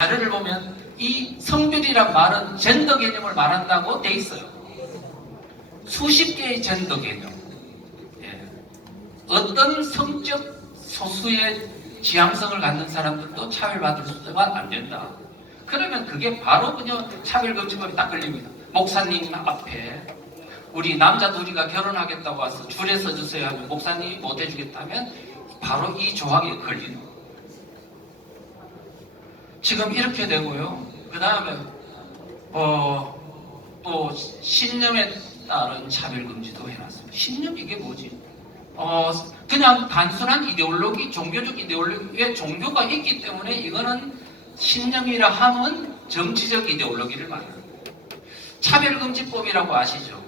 자료를 보면 이 성별이란 말은 젠더 개념을 말한다고 돼 있어요. 수십 개의 젠더 개념. 예. 어떤 성적 소수의 지향성을 갖는 사람들도 차별받을 수가 안 된다. 그러면 그게 바로 그냥 차별금지법에 딱 걸립니다. 목사님 앞에 우리 남자 둘이가 결혼하겠다고 와서 줄에 서주세요 하면 목사님이 못 해주겠다면 바로 이 조항에 걸리는 거예요. 지금 이렇게 되고요. 그 다음에 또 신념에 따른 차별금지도 해놨습니다. 신념 이게 뭐지? 그냥 단순한 이데올로기, 종교적 이데올로기에 종교가 있기 때문에 이거는 신념이라 하면 정치적 이데올로기를 말합니다. 차별금지법이라고 아시죠?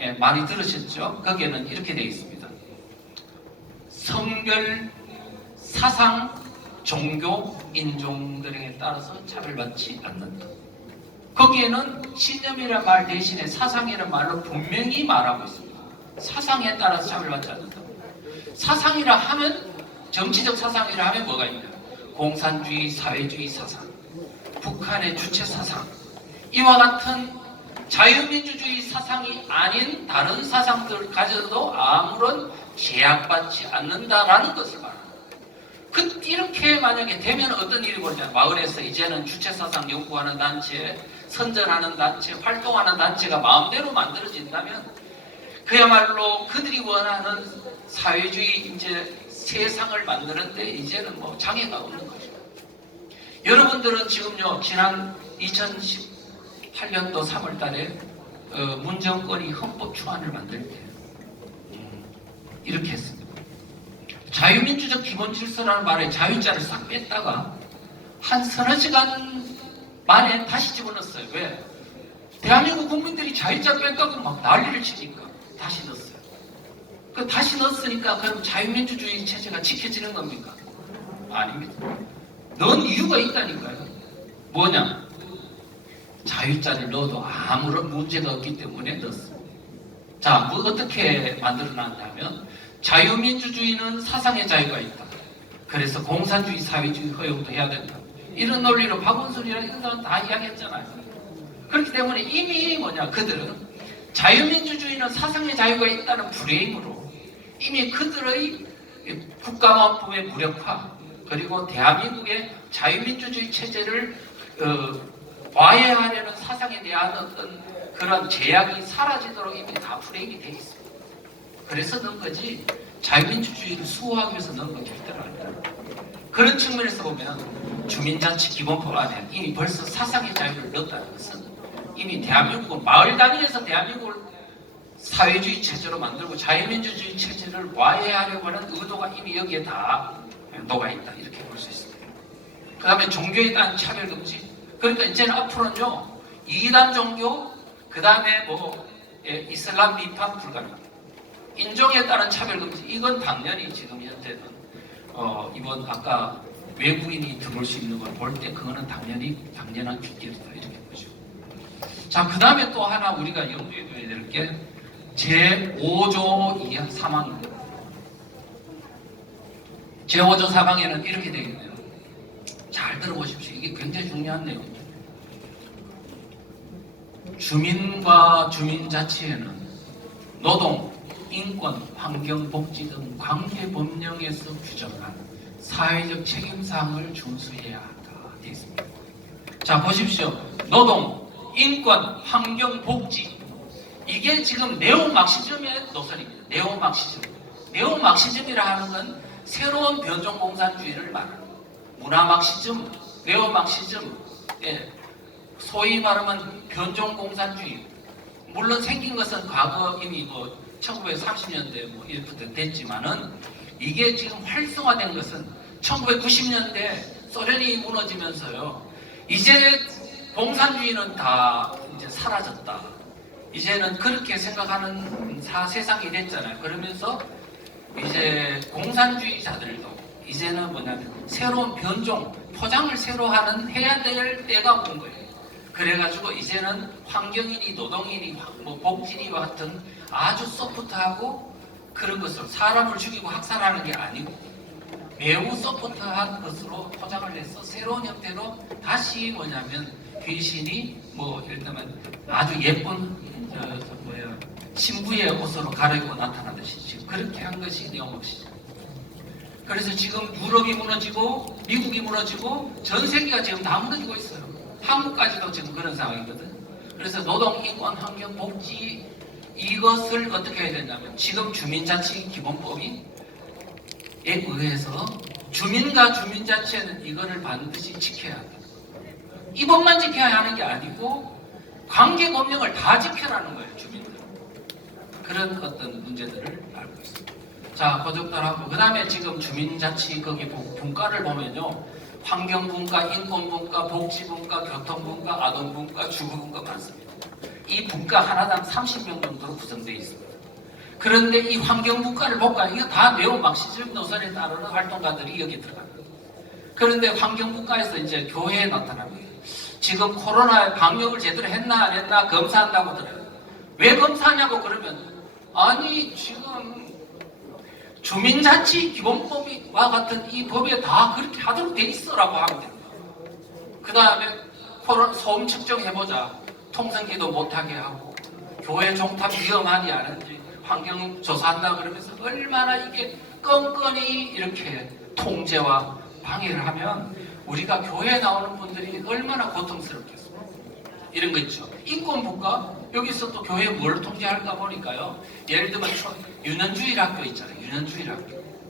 예, 많이 들으셨죠? 거기에는 이렇게 되어 있습니다. 성별, 사상, 종교, 인종 등에 따라서 차별받지 않는다. 거기에는 신념이란 말 대신에 사상이란 말로 분명히 말하고 있습니다. 사상에 따라서 차별받지 않는다. 사상이라 하면 정치적 사상이라 하면 뭐가 있냐? 공산주의, 사회주의 사상, 북한의 주체 사상, 이와 같은 자유민주주의 사상이 아닌 다른 사상들을 가져도 아무런 제약받지 않는다라는 것을 말합니다. 이렇게 만약에 되면 어떤 일이 벌어져요? 마을에서 이제는 주체사상 연구하는 단체, 선전하는 단체, 활동하는 단체가 마음대로 만들어진다면 그야말로 그들이 원하는 사회주의 이제 세상을 만드는데 이제는 뭐 장애가 없는 거죠. 여러분들은 지금요, 지난 2018년도 3월 달에 문정권이 헌법 초안을 만들 때 이렇게 했습니다. 자유민주적 기본질서라는 말에 자유자를 싹 뺐다가 한 서너 시간 만에 다시 집어넣었어요. 왜? 대한민국 국민들이 자유자 뺐다고 막 난리를 치니까 다시 넣었어요. 그 다시 넣었으니까 그럼 자유민주주의 체제가 지켜지는 겁니까? 아닙니다. 넣은 이유가 있다니까요. 뭐냐? 자유자를 넣어도 아무런 문제가 없기 때문에 넣었어요. 자, 뭐 어떻게 만들어놨냐면 자유민주주의는 사상의 자유가 있다. 그래서 공산주의, 사회주의 허용도 해야 된다. 이런 논리로 박원순이랑 이런 사람 다 이야기했잖아요. 그렇기 때문에 이미 그들은 자유민주주의는 사상의 자유가 있다는 프레임으로 이미 그들의 국가만품의 무력화 그리고 대한민국의 자유민주주의 체제를 와해하려는 사상에 대한 어떤 그런 제약이 사라지도록 이미 다 프레임이 되어 있습니다. 그래서 넣은 거지 자유민주주의를 수호하기 위해서 넣은 건 절대로 아니다. 그런 측면에서 보면 주민자치 기본법 안에 이미 벌써 사상의 자유를 넣었다는 것은 이미 대한민국은 마을 단위에서 대한민국을 사회주의 체제로 만들고 자유민주주의 체제를 와해하려고 하는 의도가 이미 여기에 다 녹아있다 이렇게 볼 수 있습니다. 그 다음에 종교에 대한 차별금지. 그러니까 이제는 앞으로는요 이단 종교 그 다음에 이슬람 비판 불가능합니다. 인종에 따른 차별금지 이건 당연히 지금 현재는 이번 아까 외국인이 들어올 수 있는 걸 볼 때 그거는 당연한 규칙이다 이렇게 보죠. 자, 그 다음에 또 하나 우리가 염두에 둬야 될 게 제5조 2항 3항입니다. 제5조 3항에는 이렇게 되어 있네요. 잘 들어보십시오. 이게 굉장히 중요한 내용입니다. 주민과 주민자치에는 노동, 인권, 환경, 복지 등 관계 법령에서 규정한 사회적 책임사항을 준수해야 한다 되어 있습니다. 자, 보십시오. 노동, 인권, 환경, 복지 이게 지금 네오막시즘의 노선입니다. 네오막시즘이라 하는 건 새로운 변종공산주의를 말합니다. 문화막시즘, 네오막시즘, 소위 말하면 변종공산주의. 물론 생긴 것은 과거 이미 1930년대 이렇게 됐지만은 이게 지금 활성화된 것은 1990년대 소련이 무너지면서요. 이제 공산주의는 다 이제 사라졌다. 이제는 그렇게 생각하는 세상이 됐잖아요. 그러면서 이제 공산주의자들도 이제는 새로운 변종, 포장을 새로 해야 될 때가 온 거예요. 그래가지고 이제는 환경이니 노동이니 복지니와 같은 아주 소프트하고 그런 것을 사람을 죽이고 학살하는 게 아니고 매우 소프트한 것으로 포장을 해서 새로운 형태로 다시 뭐냐면 귀신이 뭐 예를 들면 아주 예쁜 신부의 옷으로 갈아입고 나타나듯이 지금 그렇게 한 것이 네오막시즘. 그래서 지금 유럽이 무너지고 미국이 무너지고 전 세계가 지금 다 무너지고 있어요. 한국까지도 지금 그런 상황이거든. 그래서 노동, 인권, 환경, 복지 이것을 어떻게 해야 되냐면 지금 주민자치기본법에 의해서 주민과 주민자치는 이거를 반드시 지켜야 한다. 이 법만 지켜야 하는 게 아니고 관계법령을 다 지켜라는 거예요. 주민들. 그런 어떤 문제들을 알고 있습니다. 자, 고적들하고 그 다음에 지금 주민자치 거기 분과를 보면요. 환경분과, 인권분과, 복지분과, 교통분과, 아동분과, 주거분과 많습니다. 이 분과 하나당 30명 정도로 구성되어 있습니다. 그런데 이 환경분과를 볼까요? 이거 다 네오막시즘 노선에 따르는 활동가들이 여기 들어갑니다. 그런데 환경분과에서 이제 교회에 나타납니다. 지금 코로나 방역을 제대로 했나 안 했나 검사한다고 들어요. 왜 검사하냐고 그러면 아니 지금 주민자치기본법과 같은 이 법에 다 그렇게 하도록 돼 있어라고 하면 됩니다. 그 다음에 소음 측정해보자. 통성기도 못하게 하고 교회 종탑 위험하니 아는지 환경 조사한다 그러면서 얼마나 이게 껌껌이 이렇게 통제와 방해를 하면 우리가 교회에 나오는 분들이 얼마나 고통스럽겠어요. 이런 거 있죠. 인권분과 여기서 또 교회 뭘 통제할까 보니까요. 예를 들면 유년주일 학교 있잖아요.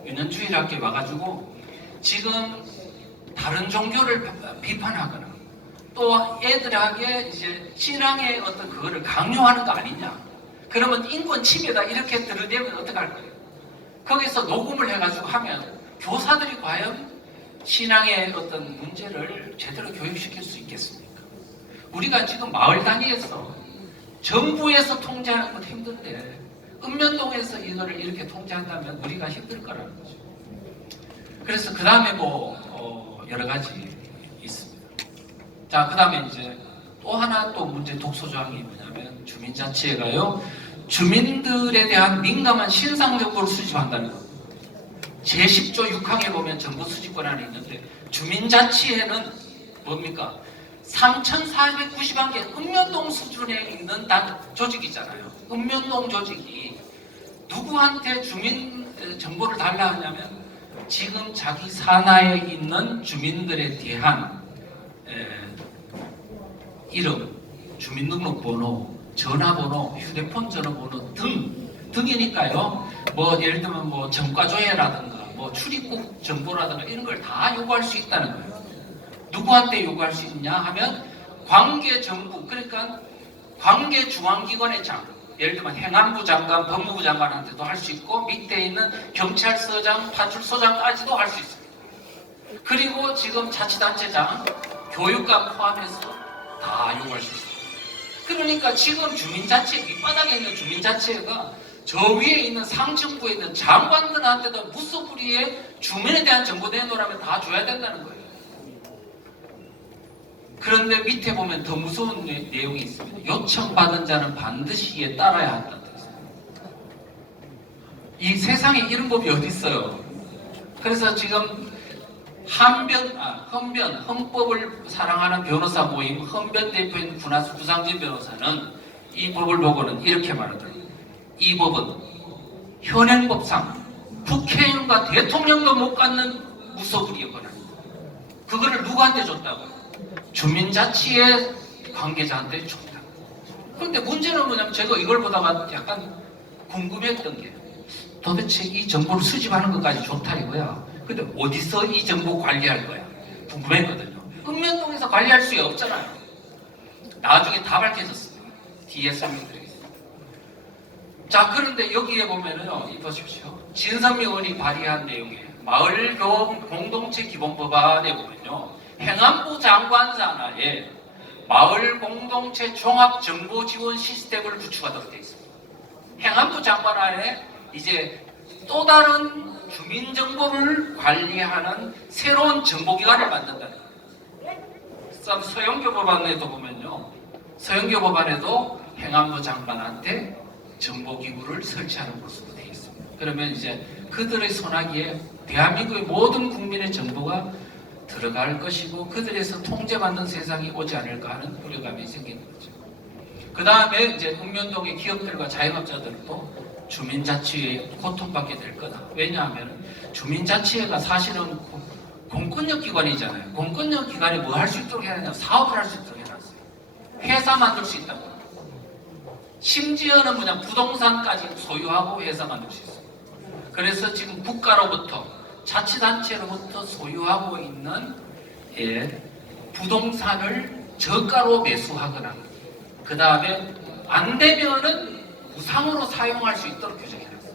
유년주일 학교에 와가지고 지금 다른 종교를 비판하거나 또 애들에게 이제 신앙의 어떤 그거를 강요하는 거 아니냐. 그러면 인권 침해다 이렇게 들으대면 어떡할 거예요? 거기서 녹음을 해가지고 하면 교사들이 과연 신앙의 어떤 문제를 제대로 교육시킬 수 있겠습니까? 우리가 지금 마을 단위에서 정부에서 통제하는 건 힘든데 읍면동에서 이거를 이렇게 통제한다면 우리가 힘들 거라는 거죠. 그래서 그 다음에 여러 가지 있습니다. 자, 그 다음에 이제 또 하나 또 문제 독소조항이 뭐냐면 주민자치회가요. 주민들에 대한 민감한 신상 정보를 수집한다는 겁니다. 제10조 6항에 보면 정보 수집권한이 있는데 주민자치회는 뭡니까? 3,491개 읍면동 수준에 있는 조직이잖아요. 읍면동 조직이 누구한테 주민 정보를 달라 하냐면 지금 자기 산하에 있는 주민들에 대한 이름, 주민등록번호, 전화번호, 휴대폰 전화번호 등이니까요. 뭐 예를 들면 뭐 정과조회라든가 뭐 출입국 정보라든가 이런 걸 다 요구할 수 있다는 거예요. 누구한테 요구할 수 있냐 하면 관계정부, 그러니까 관계중앙기관의 장, 예를 들면 행안부 장관, 법무부 장관한테도 할 수 있고 밑에 있는 경찰서장, 파출소장까지도 할 수 있습니다. 그리고 지금 자치단체장, 교육감 포함해서 다 요구할 수 있습니다. 그러니까 지금 주민자치 밑바닥에 있는 주민자치회가 저 위에 있는 상층부에 있는 장관들한테도 무소불위에 주민에 대한 정보 내놓으라면 다 줘야 된다는 거예요. 그런데 밑에 보면 더 무서운 내용이 있습니다. 요청받은 자는 반드시 이에 따라야 한다는 뜻입니다. 이 세상에 이런 법이 어디 있어요? 그래서 지금 헌법을 사랑하는 변호사 모임 헌변 대표인 구상진 변호사는 이 법을 보고는 이렇게 말하더라고요. 이 법은 현행법상 국회의원과 대통령도 못 갖는 무소불위의 권한입니다. 그거를 누구한테 줬다고요? 주민자치의 관계자한테 줬다. 그런데 문제는 뭐냐면 제가 이걸 보다가 약간 궁금했던 게 도대체 이 정보를 수집하는 것까지 좋다 이거야. 근데 어디서 이 정보 관리할 거야? 궁금했거든요. 읍면동에서 관리할 수 없잖아요. 나중에 다 밝혀졌습니다. 뒤에 설명드리겠습니다. 자, 그런데 여기에 보면은요, 이 보십시오. 진선미 의원이 발의한 내용에 마을교원 공동체 기본법안에 보면요, 행안부 장관 산하에 마을 공동체 종합 정보 지원 시스템을 구축하도록 되어 있습니다. 행안부 장관 안에 이제 또 다른 주민 정보를 관리하는 새로운 정보기관을 만든다는 거예요. 서영교 법안에도 보면요, 서영교 법안에도 행안부 장관한테 정보기구를 설치하는 것으로 되어 있습니다. 그러면 이제 그들의 손아귀에 대한민국의 모든 국민의 정보가 들어갈 것이고 그들에서 통제받는 세상이 오지 않을까 하는 우려감이 생기는 거죠. 그 다음에 이제 읍면동의 기업들과 자영업자들도 주민자치회에 고통받게 될 거다. 왜냐하면 주민자치회가 사실은 공권력 기관이잖아요. 공권력 기관이 뭐 할 수 있도록 해야 사업을 할 수 있도록 해놨어요. 회사 만들 수 있다고. 심지어는 그냥 부동산까지 소유하고 회사 만들 수 있어요. 그래서 지금 국가로부터 자치단체로부터 소유하고 있는 부동산을 저가로 매수하거나 그 다음에 안 되면은 무상으로 사용할 수 있도록 규정해놨어요.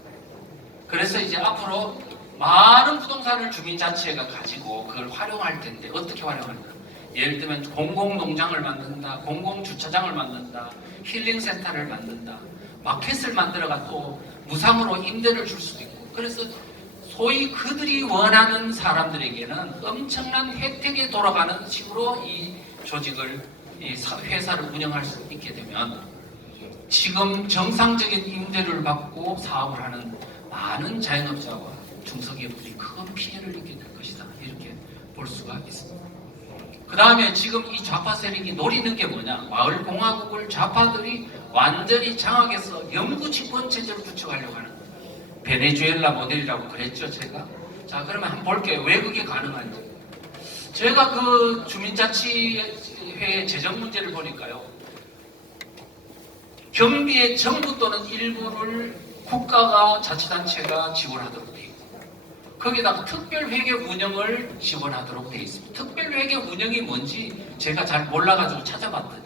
그래서 이제 앞으로 많은 부동산을 주민자치회가 가지고 그걸 활용할 텐데 어떻게 활용할까? 예를 들면 공공농장을 만든다, 공공주차장을 만든다, 힐링센터를 만든다, 마켓을 만들어가 또 무상으로 임대를 줄 수도 있고 그래서 소위 그들이 원하는 사람들에게는 엄청난 혜택에 돌아가는 식으로 이 조직을, 이 회사를 운영할 수 있게 되면 지금 정상적인 임대료를 받고 사업을 하는 많은 자영업자와 중소기업들이 큰 피해를 입게 될 것이다. 이렇게 볼 수가 있습니다. 그 다음에 지금 이 좌파 세력이 노리는 게 뭐냐? 마을공화국을 좌파들이 완전히 장악해서 영구 집권체제로 구축하려고 하는 베네수엘라 모델이라고 그랬죠, 제가. 자, 그러면 한번 볼게요. 왜 그게 가능한지. 제가 그 주민자치회 재정 문제를 보니까요. 경비의 전부 또는 일부를 국가가 자치단체가 지원하도록 되어 있고 거기다가 특별회계 운영을 지원하도록 되어 있습니다. 특별회계 운영이 뭔지 제가 잘 몰라가지고 찾아봤더니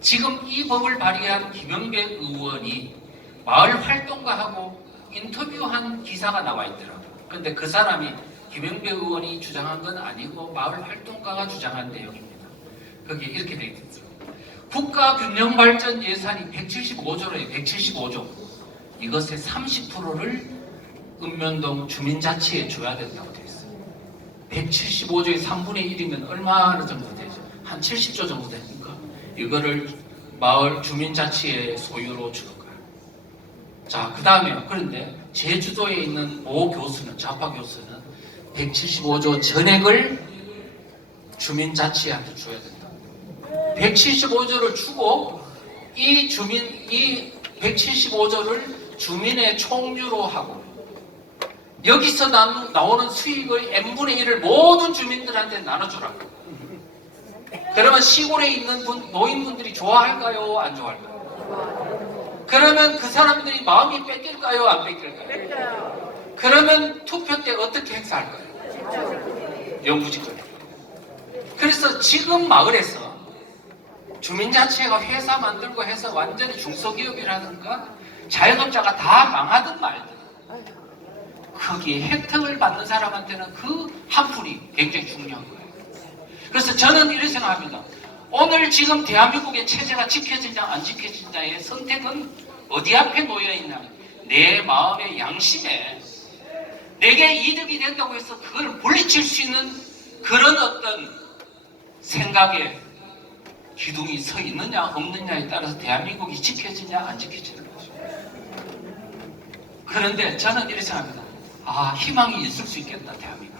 지금 이 법을 발의한 김영배 의원이 마을 활동가하고 인터뷰한 기사가 나와 있더라고요. 근데 그 사람이 김영배 의원이 주장한 건 아니고 마을 활동가가 주장한 내용입니다. 거기에 이렇게 되어 있더라고요. 국가균형발전 예산이 175조래요. 175조. 이것의 30%를 읍면동 주민자치에 줘야 된다고 되어 있어요. 175조의 3분의 1이면 얼마나 정도 되죠? 한 70조 정도 됩니까? 이거를 마을 주민자치의 소유로 주는 거예요. 자, 그 다음에 그런데 제주도에 있는 모 교수는, 좌파 교수는 175조 전액을 주민자치한테 줘야 된다. 175조를 주고 이 175조를 주민의 총유로 하고 여기서 나오는 수익의 n분의 1을 모든 주민들한테 나눠주라고. 그러면 시골에 있는 노인분들이 좋아할까요? 안 좋아할까요? 그러면 그 사람들이 마음이 뺏길까요? 안 뺏길까요? 그러면 투표 때 어떻게 행사할까요? 영부지거리. 그래서 지금 마을에서 주민자치회가 회사 만들고 해서 완전히 중소기업이라든가 자영업자가 다 망하든 말든 거기에 혜택을 받는 사람한테는 그 한 푼이 굉장히 중요한 거예요. 그래서 저는 이렇게 생각합니다. 오늘 지금 대한민국의 체제가 지켜지냐 안 지켜지냐의 선택은 어디 앞에 놓여 있냐? 내 마음의 양심에 내게 이득이 된다고 해서 그걸 물리칠 수 있는 그런 어떤 생각에 기둥이 서 있느냐 없느냐에 따라서 대한민국이 지켜지냐 안 지켜지는 거죠. 그런데 저는 이렇게 생각합니다. 희망이 있을 수 있겠다 대한민국.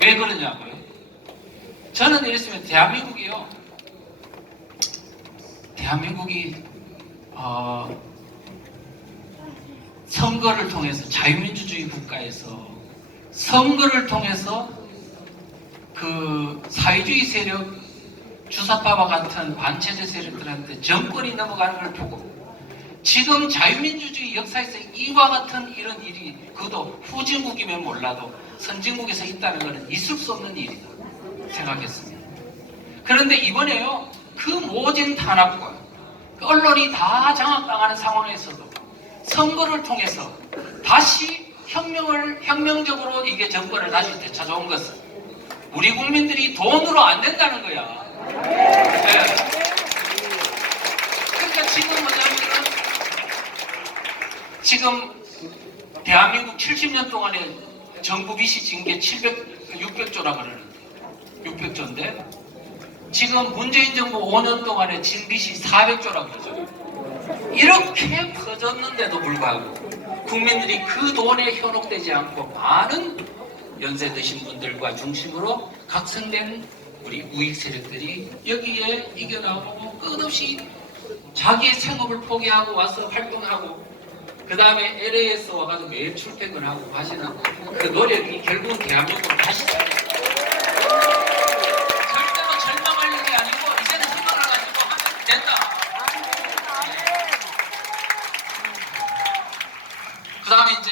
왜 그러냐고요? 저는 이랬으면 대한민국이 선거를 통해서 자유민주주의 국가에서 선거를 통해서 그 사회주의 세력 주사파와 같은 반체제 세력들한테 정권이 넘어가는 걸 보고 지금 자유민주주의 역사에서 이와 같은 이런 일이 그것도 후진국이면 몰라도 선진국에서 있다는 것은 있을 수 없는 일이다 생각했습니다. 그런데 이번에요 그 모진 탄압과 언론이 다 장악당하는 상황에서도 선거를 통해서 다시 혁명적으로 이게 정권을 다시 되찾아온 것은 우리 국민들이 돈으로 안 된다는 거야. 네. 그러니까 지금 뭐냐면은 지금 대한민국 70년 동안에 정부 빚이 진 게 600조라고 그러는데 600조인데 지금 문재인 정부 5년 동안에 진 빚이 400조라고 그러죠. 이렇게 퍼졌는데도 불구하고 국민들이 그 돈에 현혹되지 않고 많은 연세 드신 분들과 중심으로 각성된 우리 우익 세력들이 여기에 이겨나오고 끝없이 자기의 생업을 포기하고 와서 활동하고 그 다음에 LA에서 와가지고 매일 출퇴근하고 하시는 그 노력이 결국은 대한민국으로 다시 살려요. 절대로 절망할 일이 아니고 이제는 희망을 가지고 하면 된다. 그 다음에 이제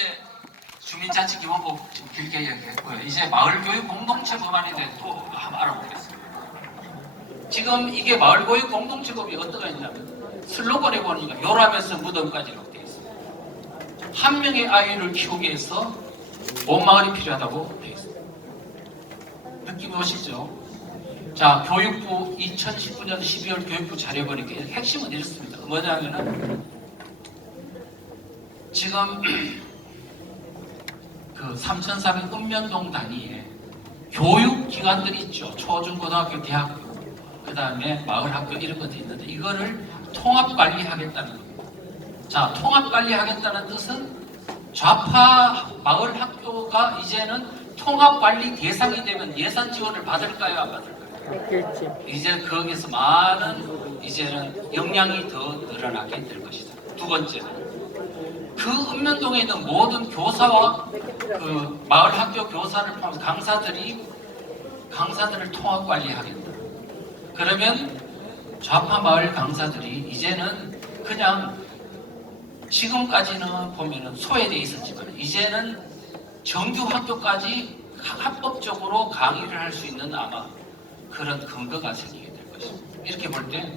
주민자치기본법 좀 길게 이야기했고요. 이제 마을교육 공동체 법안에 대해 또 한번 알아보겠습니다. 지금 이게 마을교육 공동체법이 어떠가 있냐면 슬로건에 보니까 요람에서 무덤까지 이렇게 되어 있습니다. 한 명의 아이를 키우기 위해서 온 마을이 필요하다고 되어 있습니다. 느낌 오시죠? 자, 교육부 2019년 12월 교육부 자료 보니까 핵심은 이렇습니다. 뭐냐면은 지금 그 3,400 읍면동 단위에 교육기관들이 있죠. 초중고등학교, 대학교, 그 다음에 마을학교 이런 것도 있는데 이거를 통합관리하겠다는 겁니다. 자, 통합관리하겠다는 뜻은 좌파 마을학교가 이제는 통합관리 대상이 되면 예산 지원을 받을까요? 안 받을까요? 그렇지. 이제 거기서 많은 이제는 역량이 더 늘어나게 될 것이다. 두 번째는 그 읍면동에 있는 모든 교사와 그 마을학교 교사를 포함해서 강사들을 통합관리하겠다. 그러면 좌파 마을 강사들이 이제는 그냥 지금까지는 보면은 소외되어 있었지만 이제는 정규 학교까지 합법적으로 강의를 할 수 있는 아마 그런 근거가 생기게 될 것입니다. 이렇게 볼 때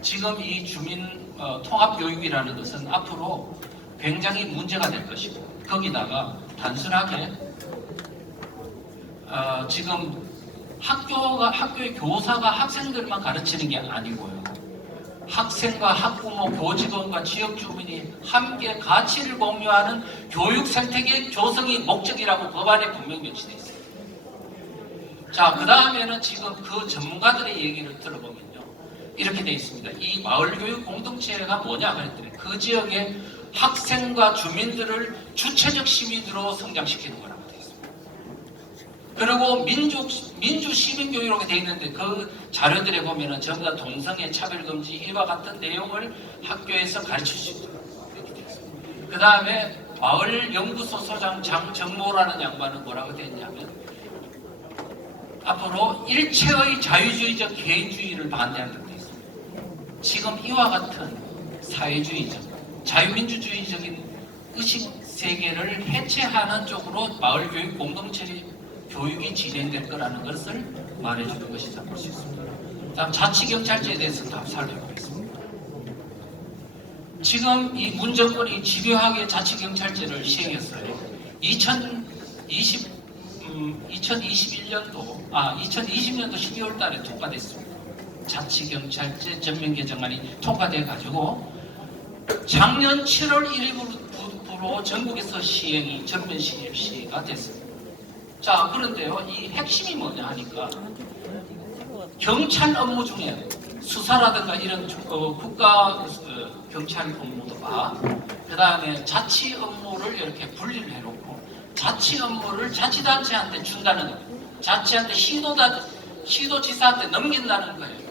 지금 이 주민 통합교육이라는 것은 앞으로 굉장히 문제가 될 것이고 거기다가 단순하게 지금 학교의 교사가 학생들만 가르치는 게 아니고요. 학생과 학부모, 교직원과 지역 주민이 함께 가치를 공유하는 교육 생태계 조성이 목적이라고 법안에 분명히 명시되어 있습니다. 자, 그 다음에는 지금 그 전문가들의 얘기를 들어보면요. 이렇게 되어 있습니다. 이 마을교육 공동체가 뭐냐 그랬더니 그 지역의 학생과 주민들을 주체적 시민으로 성장시키는 거라고 되어 있습니다. 그리고 민주 시민교육이라고 되어 있는데 그 자료들에 보면은 전부 다 동성애 차별금지 이와 같은 내용을 학교에서 가르칠 수 있도록 이렇게 되어 있습니다. 그 다음에 마을연구소 소장 장정모라는 양반은 뭐라고 되어 있냐면 앞으로 일체의 자유주의적 개인주의를 반대한다고 되어 있습니다. 지금 이와 같은 사회주의적 자유민주주의적인 의식 세계를 해체하는 쪽으로 마을교육 공동체 교육이 진행될 거라는 것을 말해주는 것이다 볼 수 있습니다. 다음 자치경찰제에 대해서도 한번 살펴보겠습니다. 지금 이 문정권이 집요하게 자치경찰제를 시행했어요. 2020년도 12월 달에 통과됐습니다. 자치경찰제 전면 개정안이 통과돼 가지고 작년 7월 1일부로 전국에서 전면 시행이 됐습니다. 자, 그런데요, 이 핵심이 뭐냐 하니까 경찰 업무 중에 수사라든가 이런 국가 경찰 업무도 그 다음에 자치 업무를 이렇게 분리를 해놓고 자치 업무를 자치단체한테 준다는 거예요. 자치한테 시도지사한테 넘긴다는 거예요.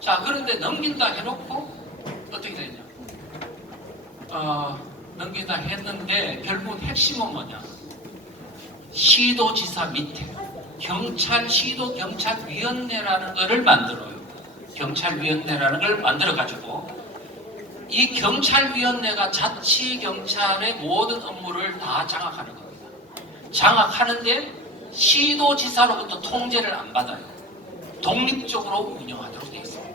자, 그런데 넘긴다 해놓고 어떻게 되냐? 넘긴다 했는데 결국 핵심은 뭐냐? 시도지사 밑에 시도경찰위원회라는 것을 만들어요. 경찰위원회라는 걸 만들어가지고 이 경찰위원회가 자치경찰의 모든 업무를 다 장악하는 겁니다. 장악하는데 시도지사로부터 통제를 안 받아요. 독립적으로 운영하도록 되어 있습니다.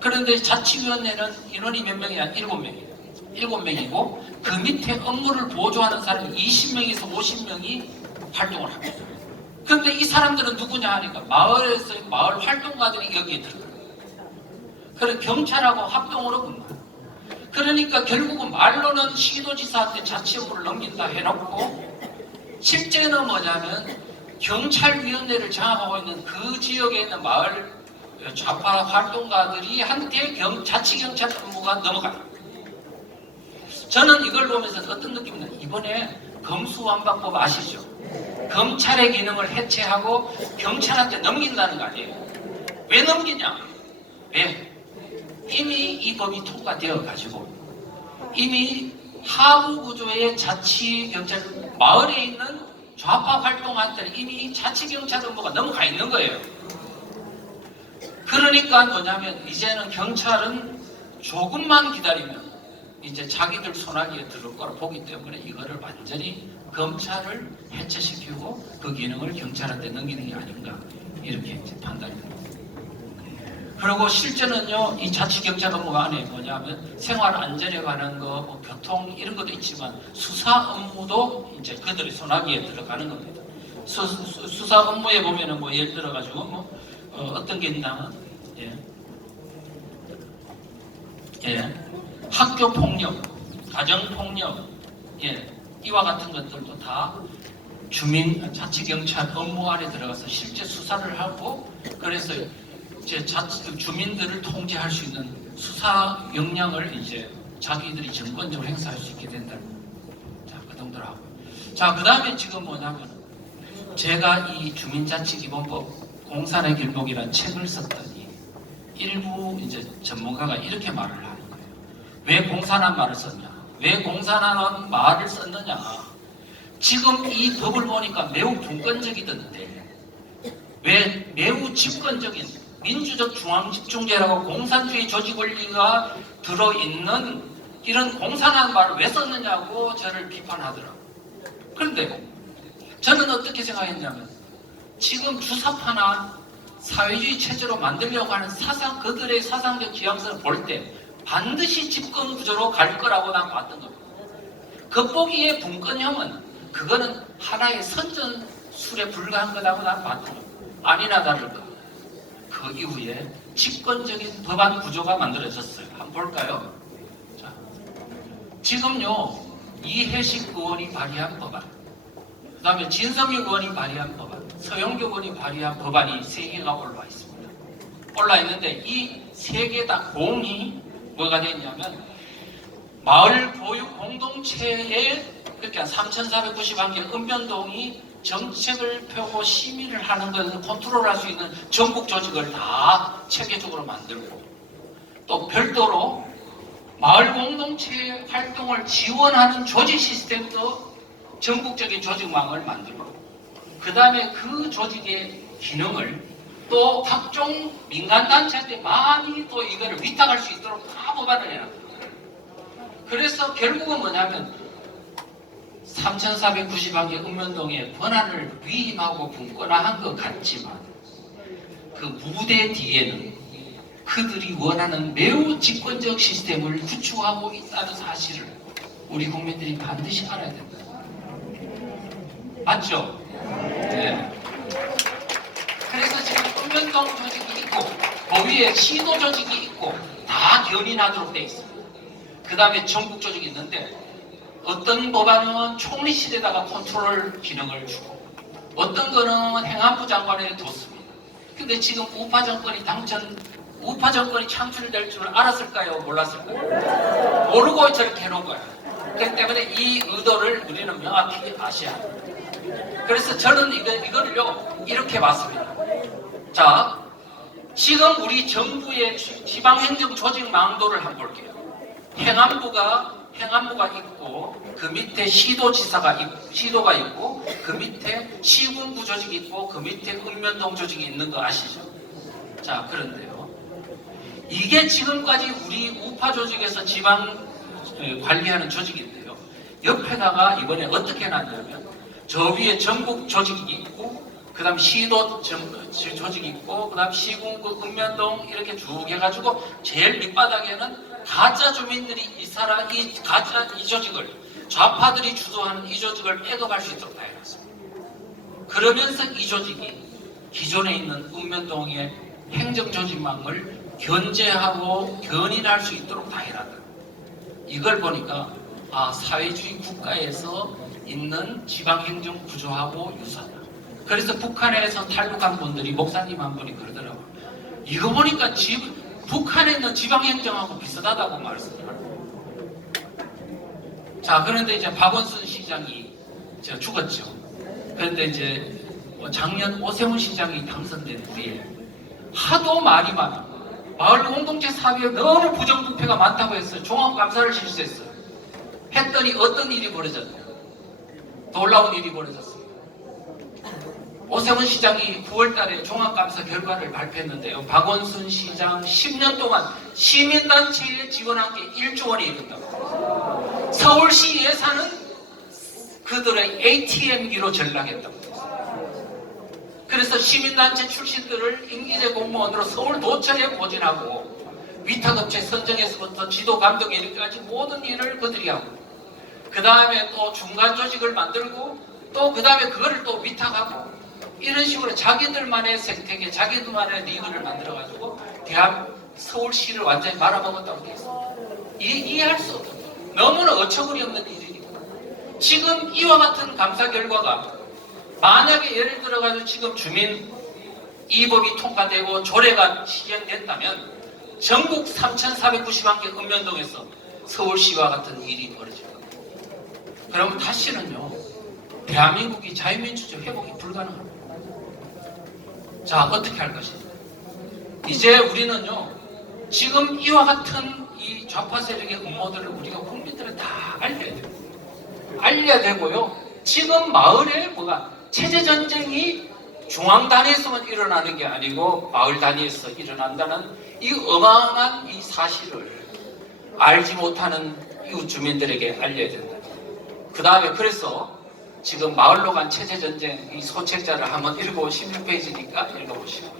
그런데 자치위원회는 인원이 몇 명이야? 7명이에요. 7명이고 그 밑에 업무를 보조하는 사람이 20명에서 50명이 활동을 합니다. 그런데 이 사람들은 누구냐 하니까 마을에서 마을 활동가들이 여기에 들어가요. 그래서 경찰하고 합동으로 근무해요. 그러니까 결국은 말로는 시도지사한테 자치 업무를 넘긴다 해놓고 실제는 뭐냐면 경찰위원회를 장악하고 있는 그 지역에 있는 마을 좌파 활동가들이 한테 자치경찰 업무가 넘어가요. 저는 이걸 보면서 어떤 느낌이냐, 이번에 검수완박법 아시죠? 검찰의 기능을 해체하고 경찰한테 넘긴다는 거 아니에요. 왜 넘기냐? 왜? 이미 이 법이 통과되어 가지고 이미 하부 구조의 자치경찰, 마을에 있는 좌파 활동한테는 이미 자치경찰 업무가 넘어가 있는 거예요. 그러니까 뭐냐면 이제는 경찰은 조금만 기다리면 이제 자기들 손아귀에 들을 거라 보기 때문에 이거를 완전히 검찰을 해체시키고 그 기능을 경찰한테 넘기는 게 아닌가, 이렇게 이제 판단이 됩니다. 그리고 실제는요, 이 자치경찰 업무 안에 뭐냐면 생활 안전에 관한 거, 뭐 교통 이런 것도 있지만 수사 업무도 이제 그들의 손아귀에 들어가는 겁니다. 수사 업무에 보면은 뭐 예를 들어가지고 뭐 어떤 게 있냐면 학교 폭력, 가정 폭력, 이와 같은 것들도 다 주민 자치경찰 업무 안에 들어가서 실제 수사를 하고, 그래서 이제 주민들을 통제할 수 있는 수사 역량을 이제 자기들이 정권적으로 행사할 수 있게 된다. 자, 그 정도로 하고. 자, 그 다음에 지금 뭐냐면 제가 이 주민자치기본법 공산의 길목이라는 책을 썼더니 일부 이제 전문가가 이렇게 말을 하는 거예요. 왜 공산한 말을 썼냐? 왜 공산하는 말을 썼느냐? 지금 이 법을 보니까 매우 분권적이던데 왜 매우 집권적인 민주적 중앙집중제라고 공산주의 조직 원리가 들어있는 이런 공산한 말을 왜 썼느냐고 저를 비판하더라고요. 그런데 저는 어떻게 생각했냐면 지금 주사파나 사회주의 체제로 만들려고 하는 그들의 사상적 지향성을 볼 때 반드시 집권 구조로 갈 거라고 난 봤던 겁니다. 겉보기에 분권형은 그거는 하나의 선전술에 불과한 거라고 난 봤던 겁니다. 아니나 다를까 그 이후에 집권적인 법안 구조가 만들어졌어요. 한번 볼까요? 자, 지금요 이해식 의원이 발의한 법안, 그 다음에 진성희 의원이 발의한 법안, 서영교 의원이 발의한 법안이 3개가 올라와 있습니다. 올라와 있는데 이 3개 다 공이 뭐가 되었냐면 마을 보육 공동체에 그러니까 3,491개 읍면동이 정책을 펴고 심의를 하는 것을 컨트롤할 수 있는 전국 조직을 다 체계적으로 만들고, 또 별도로 마을 공동체 활동을 지원하는 조직 시스템도 전국적인 조직망을 만들고, 그 다음에 그 조직의 기능을 또 각종 민간단체한테 많이 또 이거를 위탁할 수 있도록 다 법안을 해놨거든요. 그래서 결국은 뭐냐면 3,491개 읍면동의 권한을 위임하고 분권화한 것 같지만 그 무대 뒤에는 그들이 원하는 매우 집권적 시스템을 구축하고 있다는 사실을 우리 국민들이 반드시 알아야 된다. 맞죠? 네. 그래서 지금 읍면동 조직이 있고 그 위에 시도 조직이 있고 다 견인하도록 되어 있습니다. 그 다음에 전국 조직이 있는데 어떤 법안은 총리실에다가 컨트롤 기능을 주고 어떤 거는 행안부 장관에 뒀습니다. 근데 지금 우파 정권이 창출될 줄 알았을까요? 몰랐을까요? 모르고 저렇게 해놓은 거예요. 그렇기 때문에 이 의도를 우리는 명확히 아셔야 합니다. 그래서 저는 이거를요 이렇게 봤습니다. 자, 지금 우리 정부의 지방행정 조직 망도를 한번 볼게요. 행안부가 있고 그 밑에 시도가 있고 그 밑에 시군구 조직이 있고 그 밑에 읍면동 조직이 있는 거 아시죠? 자, 그런데요 이게 지금까지 우리 우파 조직에서 지방 관리하는 조직인데요, 옆에다가 이번에 어떻게 해놨냐면 저 위에 전국 조직이 있고 그 다음 시도 조직이 있고 그 다음 시군구 읍면동 이렇게 쭉 해가지고 제일 밑바닥에는 가짜 주민들이 이 조직을 좌파들이 주도하는 이 조직을 백업할 수 있도록 다 해놨습니다. 그러면서 이 조직이 기존에 있는 읍면동의 행정조직망을 견제하고 견인할 수 있도록 다 해놨다. 이걸 보니까 사회주의 국가에서 있는 지방행정 구조하고 유사하다. 그래서 북한에서 탈북한 분들이 목사님 한 분이 그러더라고요. 이거 보니까 북한에 있는 지방행정하고 비슷하다고 말씀하더라고요. 자, 그런데 이제 박원순 시장이 죽었죠. 그 그런데 이제 작년 오세훈 시장이 당선된 후에 하도 말이 많아. 마을 공동체 사업에 너무 부정부패가 많다고 했어요. 종합감사를 실시했어요. 했더니 어떤 일이 벌어졌냐. 놀라운 일이 벌어졌습니다. 오세훈 시장이 9월달에 종합감사 결과를 발표했는데요. 박원순 시장 10년 동안 시민단체에 지원한 게 1조 원에 이른다고. 서울시 예산은 그들의 ATM기로 전락했다고. 그래서 시민단체 출신들을 임기제 공무원으로 서울도청에 보진하고 위탁업체 선정에서부터 지도 감독 일까지 모든 일을 그들이 하고, 그 다음에 또 중간 조직을 만들고, 또 그 다음에 그거를 또 위탁하고, 이런 식으로 자기들만의 생태계, 자기들만의 리그를 만들어가지고 서울시를 완전히 말아먹었다고 되어 있습니다. 이해할 수 없다. 너무나 어처구니 없는 일이니까. 지금 이와 같은 감사 결과가 만약에 예를 들어가지고 지금 주민 이 법이 통과되고 조례가 시행됐다면 전국 3,491개 읍면동에서 서울시와 같은 일이 벌어질 겁니다. 그러면 다시는요, 대한민국이 자유민주주의 회복이 불가능합니다. 자, 어떻게 할 것입니까? 이제 우리는요, 지금 이와 같은 이 좌파 세력의 음모들을 우리가 국민들에 다 알려야 돼요. 알려야 되고요. 지금 마을에 뭐가 체제 전쟁이 중앙 단위에서만 일어나는 게 아니고 마을 단위에서 일어난다는 이 어마어마한 이 사실을 알지 못하는 이웃 주민들에게 알려야 된다. 그 다음에 그래서 지금 마을로 간 체제 전쟁 이 소책자를 한번 읽고 16페이지니까 읽어보시고,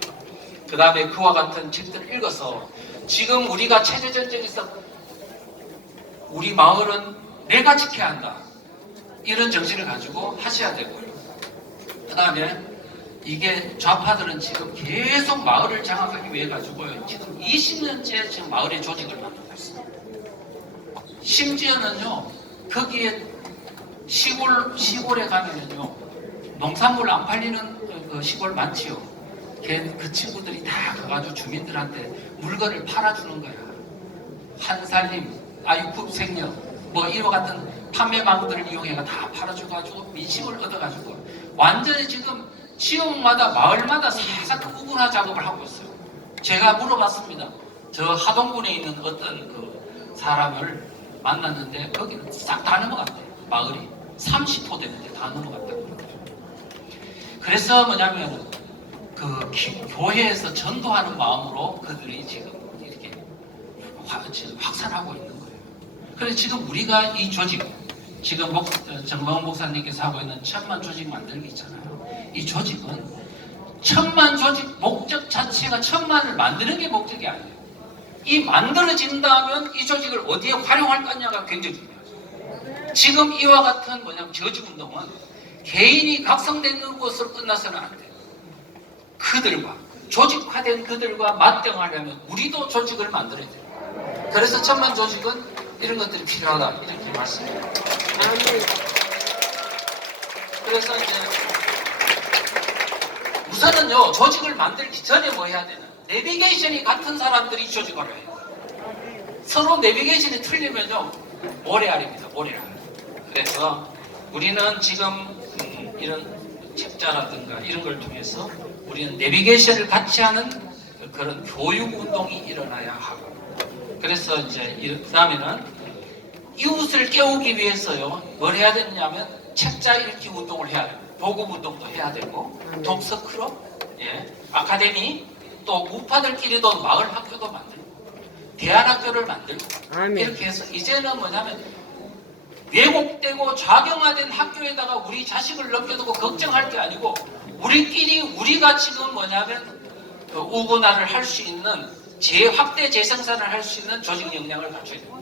그 다음에 그와 같은 책들을 읽어서 지금 우리가 체제 전쟁에서 우리 마을은 내가 지켜야 한다, 이런 정신을 가지고 하셔야 되고요. 그 다음에 이게 좌파들은 지금 계속 마을을 장악하기 위해 가지고요, 지금 20년째 지금 마을의 조직을 만들고 있습니다. 심지어는요, 거기에 시골에 가면은요, 농산물 안 팔리는 그 시골 많지요. 그 친구들이 다 가가지고 주민들한테 물건을 팔아주는 거야. 한살림, 아이쿠생녀, 뭐 이와 같은 판매망들을 이용해가 다 팔아줘가지고 민심을 얻어가지고 완전히 지금 지역마다 마을마다 사사건 구분화 작업을 하고 있어요. 제가 물어봤습니다. 저 하동군에 있는 어떤 그 사람을 만났는데 거기는 싹 다 넘어갔대요. 마을이 30호 되는데 다 넘어갔다고. 그래서 뭐냐면 그 교회에서 전도하는 마음으로 그들이 지금 이렇게 확산하고 있는 거예요. 그래서 지금 우리가 이 조직, 지금 정광훈 목사님께서 하고 있는 천만 조직 만들기 있잖아요. 이 조직은 천만 조직 목적 자체가 천만을 만드는 게 목적이 아니에요. 이 만들어진다면 이 조직을 어디에 활용할 거냐가 굉장히 중요하죠. 지금 이와 같은 저직운동은 개인이 각성되는 것으로 끝나서는 안 돼요. 그들과 조직화된 그들과 맞대응하려면 우리도 조직을 만들어야 돼요. 그래서 천만 조직은 이런 것들이 필요하다, 이렇게 말씀해요. 그래서 이제 우선은요, 조직을 만들기 전에 뭐 해야 되나? 내비게이션이 같은 사람들이 조직을 해요. 서로 내비게이션이 틀리면요, 모래알입니다. 모래알. 그래서 우리는 지금 이런 책자라든가 이런 걸 통해서 우리는 내비게이션을 같이 하는 그런 교육 운동이 일어나야 하고, 그래서 이제 그 다음에는 이웃을 깨우기 위해서요, 뭘 해야 되냐면 책자 읽기 운동을 해야 돼요. 보급 운동도 해야 되고, 독서 클럽, 아카데미, 또 우파들끼리도 마을 학교도 만들고, 대안학교를 만들고, 이렇게 해서 이제는 뭐냐면 왜곡되고 좌경화된 학교에다가 우리 자식을 넘겨두고 걱정할 게 아니고, 우리가 지금 뭐냐면 우군화를 할 수 있는 재확대 재생산을 할 수 있는 조직 역량을 갖춰야 됩니다.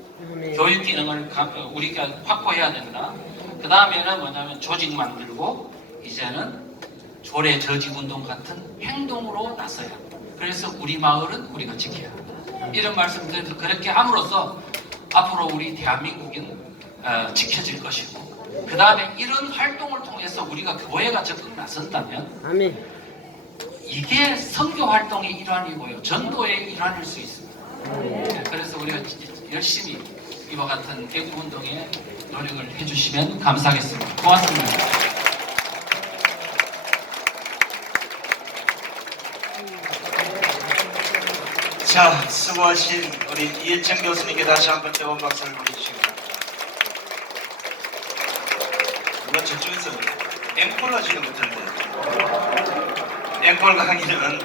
교육 기능을 우리가 확보해야 된다. 그 다음에는 뭐냐면 조직 만들고, 이제는 조례 저직 운동 같은 행동으로 나서야 합니다. 그래서 우리 마을은 우리가 지켜야 합니다. 이런 말씀드려서 그렇게 함으로써 앞으로 우리 대한민국은 지켜질 것이고, 그 다음에 이런 활동을 통해서 우리가 교회가 적극 나선다면 아멘. 이게 선교 활동의 일환이고요, 전도의 일환일 수 있습니다. 그래서 우리가 열심히 이와 같은 애국 운동에 노력을 해주시면 감사하겠습니다. 고맙습니다. 자, 수고하신 우리 이해창 교수님께 다시 한번 뜨거운 박수를 보내주시기 바랍니다. 누가 저쪽에서 앵콜 하시는 것 같은데, 앵콜 강의는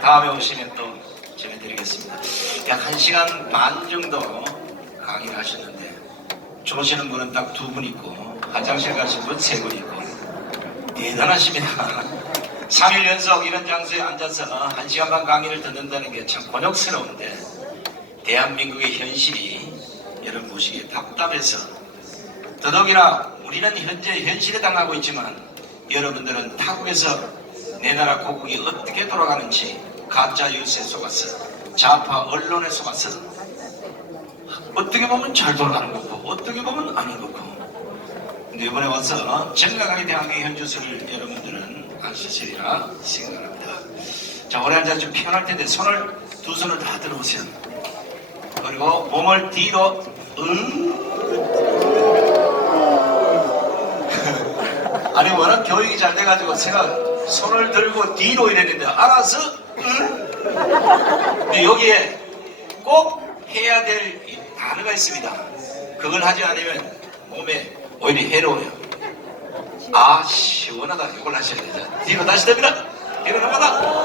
다음에 오시면 또 전해드리겠습니다. 약 1시간 반 정도 강의를 하셨는데, 좋으시는 분은 딱 2분 있고 화장실 가신 분 3분 있고 대단하십니다. 3일 연속 이런 장소에 앉아서 1시간 반 강의를 듣는다는 게 참 곤욕스러운데, 대한민국의 현실이 여러분 보시기에 답답해서, 더더욱이나 우리는 현재 현실에 당하고 있지만 여러분들은 타국에서 내 나라 고국이 어떻게 돌아가는지 가짜 뉴스에 속아서, 좌파 언론에 속아서 어떻게 보면 잘 돌아가는 거고 어떻게 보면 아닌 거고, 근데 이번에 와서 정확하게 대한민국의 현주소를 여러분들은 아시시리라 생각합니다. 자, 오래 앉아 좀 피곤할 텐데 두 손을 다 들어보세요. 그리고 몸을 뒤로 아니 워낙 교육이 잘 돼가지고 제가 손을 들고 뒤로 이랬는데 알아서 근데 여기에 꼭 해야 될 단어가 있습니다. 그걸 하지 않으면 몸에 오히려 해로워요. 아, 시원하다. 이걸 하셔야 되죠. 뒤로 다시 됩니다. 뒤로 넘어다.